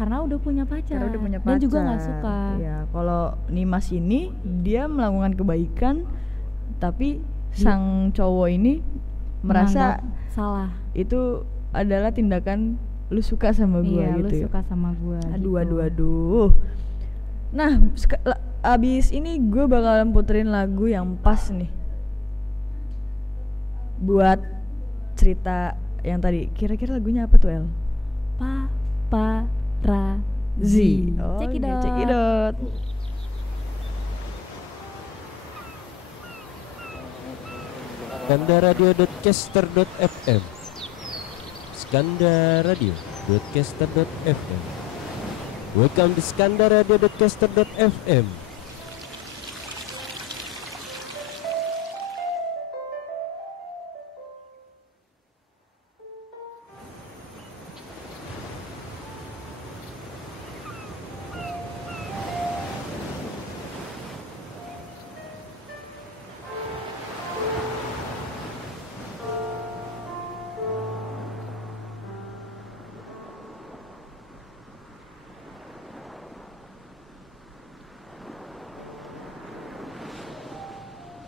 udah punya pacar. Dan juga nggak suka. Ya, kalau Nimas ini dia melakukan kebaikan, tapi sang cowok ini merasa salah. Itu adalah tindakan lu suka sama gua gitu. Iya, lu suka sama gua. Aduh. Nah, abis ini gue bakalan puterin lagu yang pas nih buat cerita yang tadi. Kira-kira lagunya apa tuh El? Paparazi. Check it out. skandaradio.caster.fm skandaradio.caster.fm. Welcome to skandaradio.caster.fm.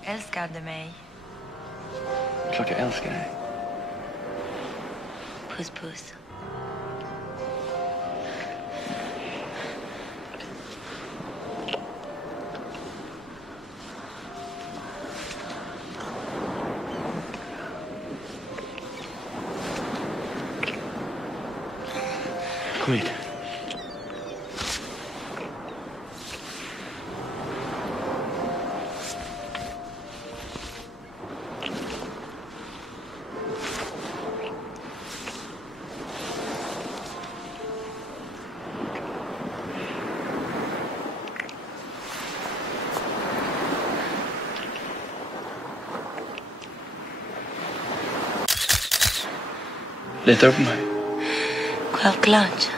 Älskar du mig? Klart jag älskar dig. Puss puss. Kom hit. Litar du på mig? Självklart.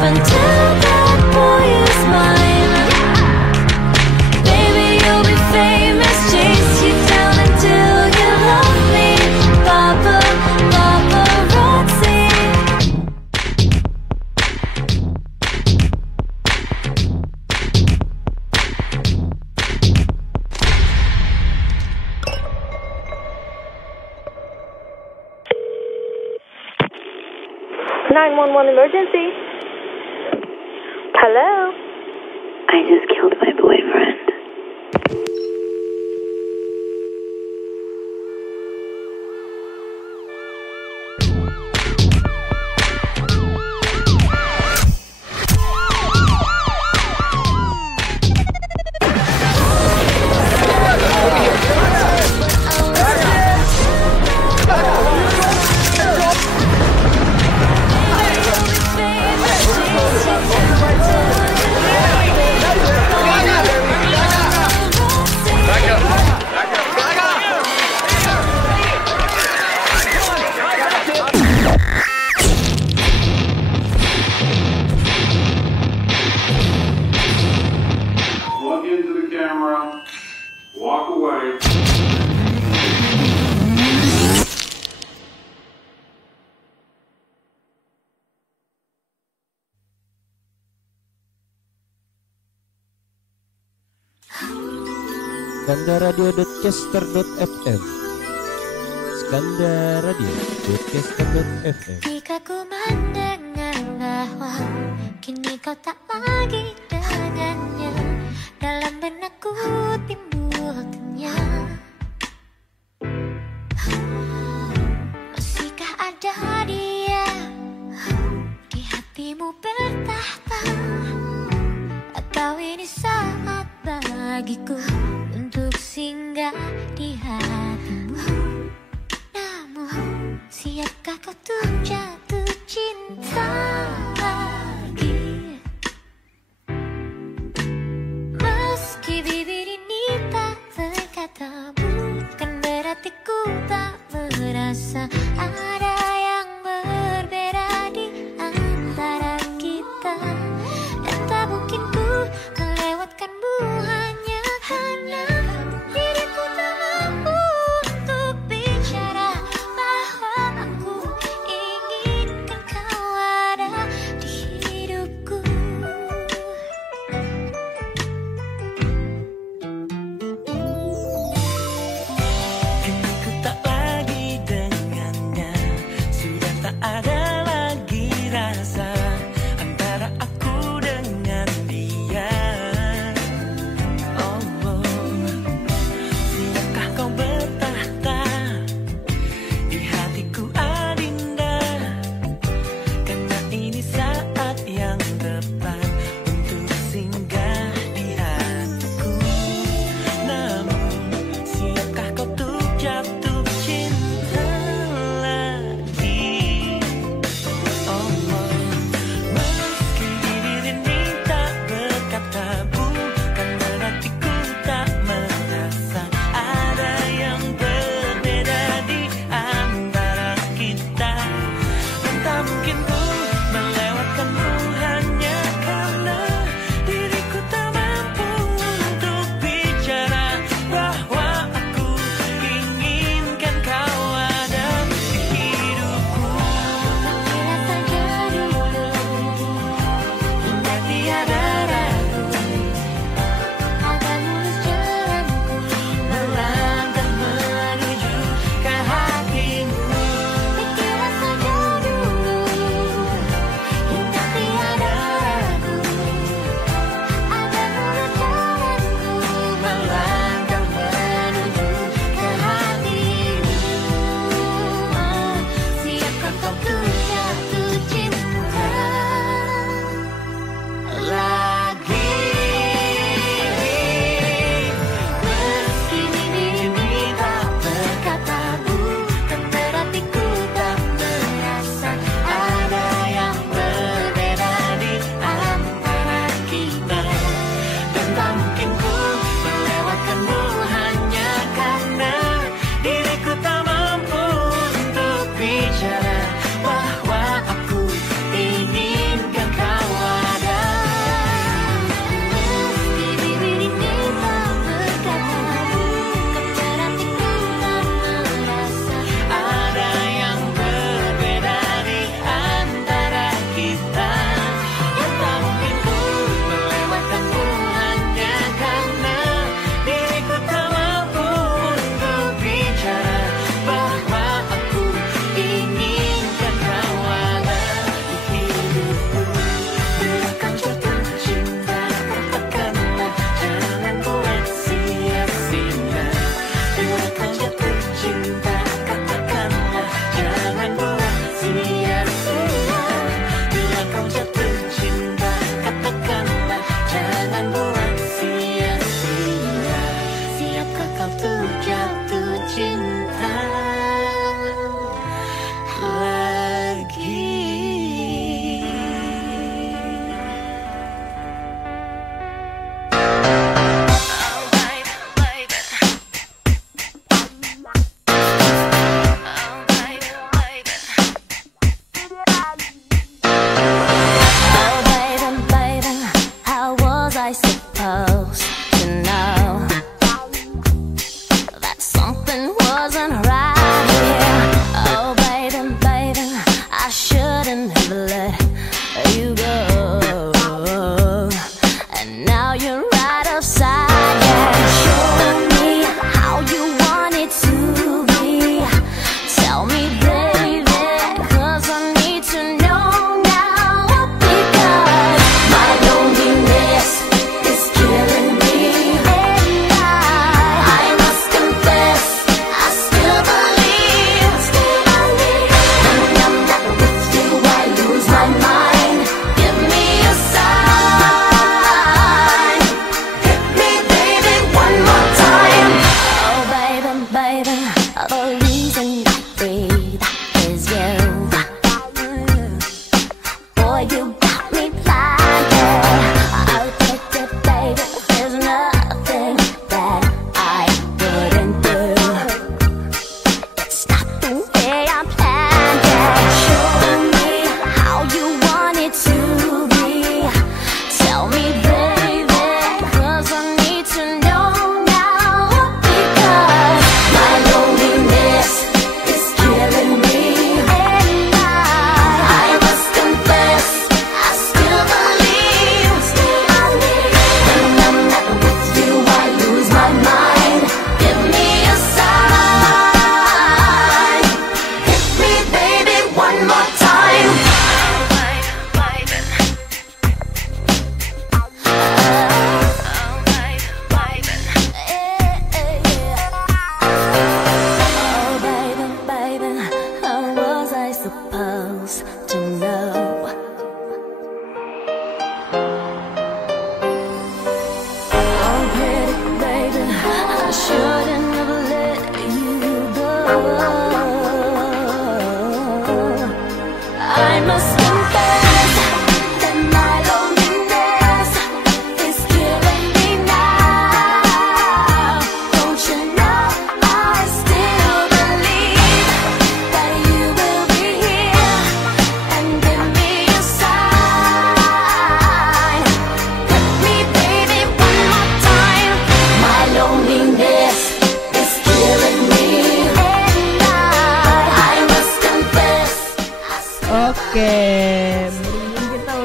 until that boy is mine. Baby, you'll be famous, chase you down until you love me. Paparazzi. 911 emergency. Hello? I just killed my boyfriend. Look into the camera. Walk away. skandaradio.caster.fm skandaradio.caster.fm. Jika ku mendengar bahwa kini kau tak lagi dengannya, dalam benakku timbul kenyang. Masihkah ada dia di hatimu bertahta, atau ini saat bagiku untuk singgah di hatimu? Namun siapkah kau tuh jatuh cinta lagi? Meski bibir ini tak berkata, bukan berarti ku tak merasa ada yang berbeda di antara kita. Dan tak mungkin ku melewatkanmu hanya karena diriku tak mampu untuk bicara bahwa aku inginkan kau ada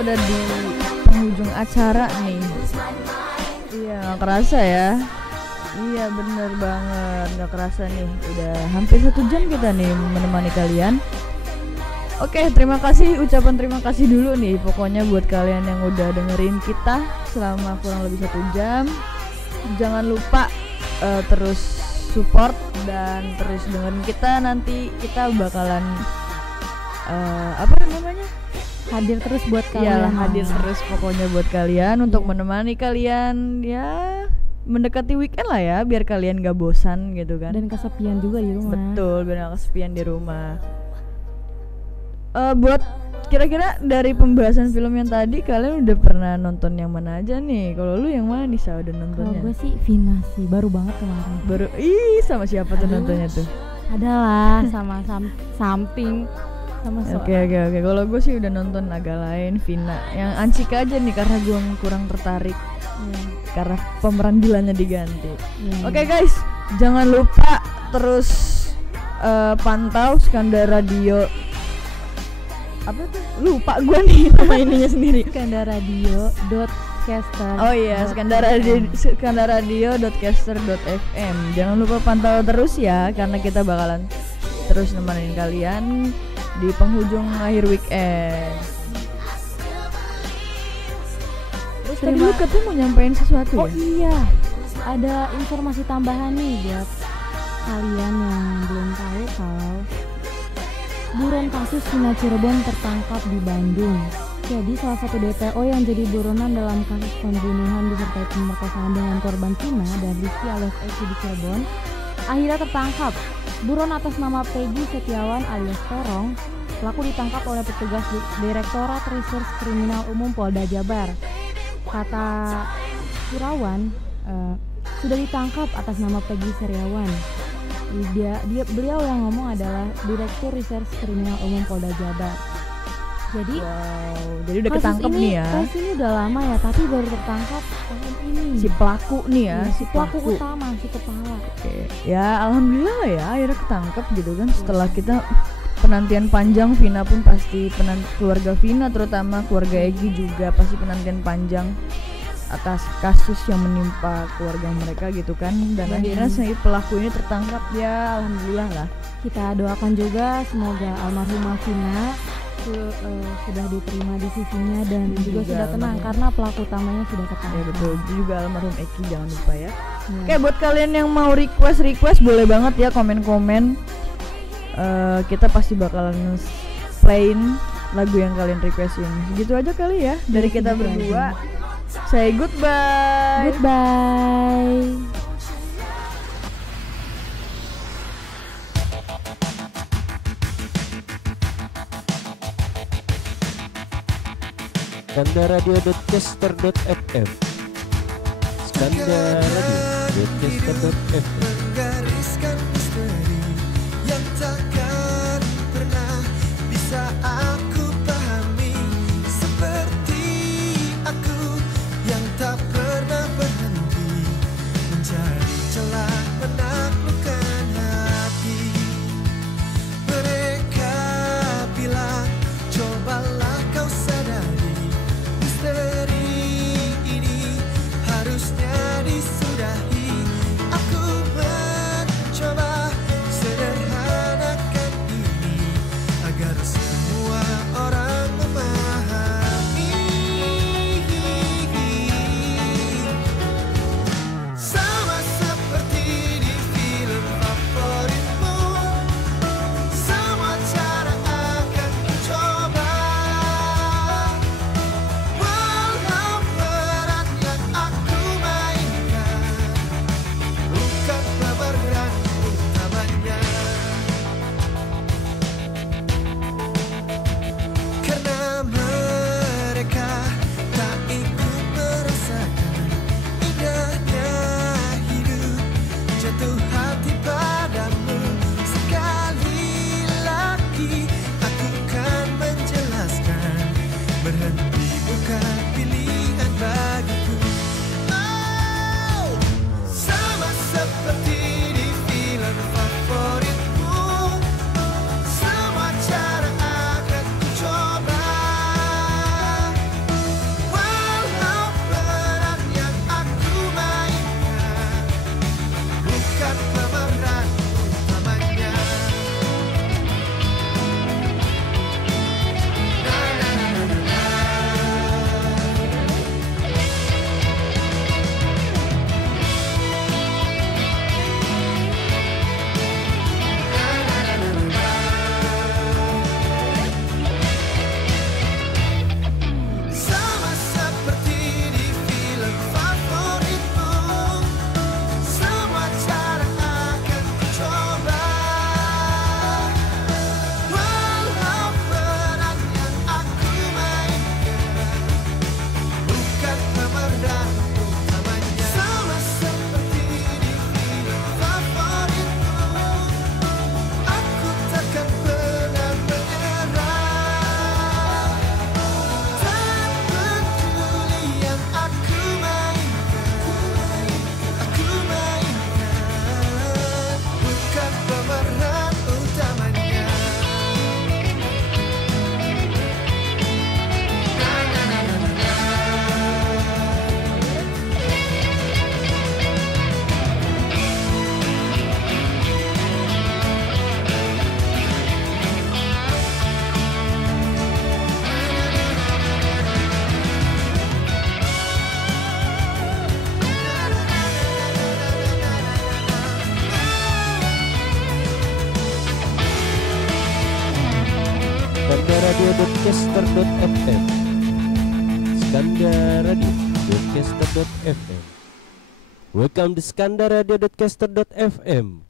udah di penghujung acara nih. Iya, gak kerasa ya. Iya bener banget, gak kerasa nih. Udah hampir 1 jam kita nih menemani kalian. Oke, terima kasih, ucapan terima kasih dulu nih pokoknya buat kalian yang udah dengerin kita selama kurang lebih 1 jam. Jangan lupa terus support dan terus dengerin kita. Nanti kita bakalan hadir terus buat kalian. Iya, hadir terus pokoknya buat kalian untuk menemani kalian ya mendekati weekend lah ya, biar kalian gak bosan gitu kan. Dan kesepian juga di rumah. Betul, biar gak kesepian di rumah. Buat kira-kira dari pembahasan film yang tadi kalian udah pernah nonton yang mana aja nih? Kalau lu yang mana nih, Sa, udah nontonnya? Kalau gue sih Vina sih, baru banget kemarin. Baru, sama siapa tuh nontonnya tuh? Adalah sama samping sama Oke. Kalau gue sih udah nonton agak lain, Vina. Yang Ancika aja nih karena gue kurang tertarik. Karena pemeran Dilannya diganti. Oke guys, jangan lupa terus pantau Skandar Radio. Apa tuh? Lupa gue nih nama ininya sendiri. Skandarradio.caster. Oh iya, skandarradio.caster.fm. Jangan lupa pantau terus ya, karena kita bakalan terus nemenin kalian di penghujung akhir weekend. Terus tadi lu katanya mau nyampein sesuatu ya? Oh iya, ada informasi tambahan nih buat kalian yang belum tahu kalau buron kasus Vina Cirebon tertangkap di Bandung. Jadi salah satu DPO yang jadi buronan dalam kasus pembunuhan disertai pemerkosaan dengan korban Vina dan Rizky alias Eki di Cirebon akhirnya tertangkap. Buron atas nama Peggy Setiawan alias Terong, pelaku ditangkap oleh petugas Direktorat Reserse Kriminal Umum Polda Jabar. Kata Sirawan, sudah ditangkap atas nama Peggy Setiawan. Beliau yang ngomong adalah Direktur Reserse Kriminal Umum Polda Jabar. Jadi udah ketangkep nih ya. Kasus ini udah lama ya, tapi baru tertangkap tahun ini. Si pelaku nih ya, si pelaku utama, si kepala. Oke. Ya alhamdulillah ya, akhirnya ketangkep gitu kan. Setelah kita penantian panjang, Vina pun pasti keluarga Vina terutama keluarga Egi juga pasti penantian panjang atas kasus yang menimpa keluarga mereka gitu kan. Dan akhirnya si pelaku ini tertangkap ya, alhamdulillah lah. Kita doakan juga semoga almarhumah Vina sudah diterima di sisinya dan juga sudah tenang karena pelaku utamanya sudah ketangkap. Ya betul, juga almarhum Eki jangan lupa ya. Oke, buat kalian yang mau request boleh banget ya komen-komen. Kita pasti bakalan playin lagu yang kalian requestin. Segitu aja kali ya dari kita berdua. Say goodbye. Goodbye. Skandarradio.caster.fm. Skandarradio.caster.fm. Menggariskan misteri yang takkan pernah bisa aku pahami, seperti aku yang tak pernah berhenti mencari celah menaklukkan hati. Mereka bilang cobalah kau sadari, misteri ini harusnya disudahi. Aku skandaradio.caster.fm. skandaradio.caster.fm. Welcome to skandaradio.caster.fm.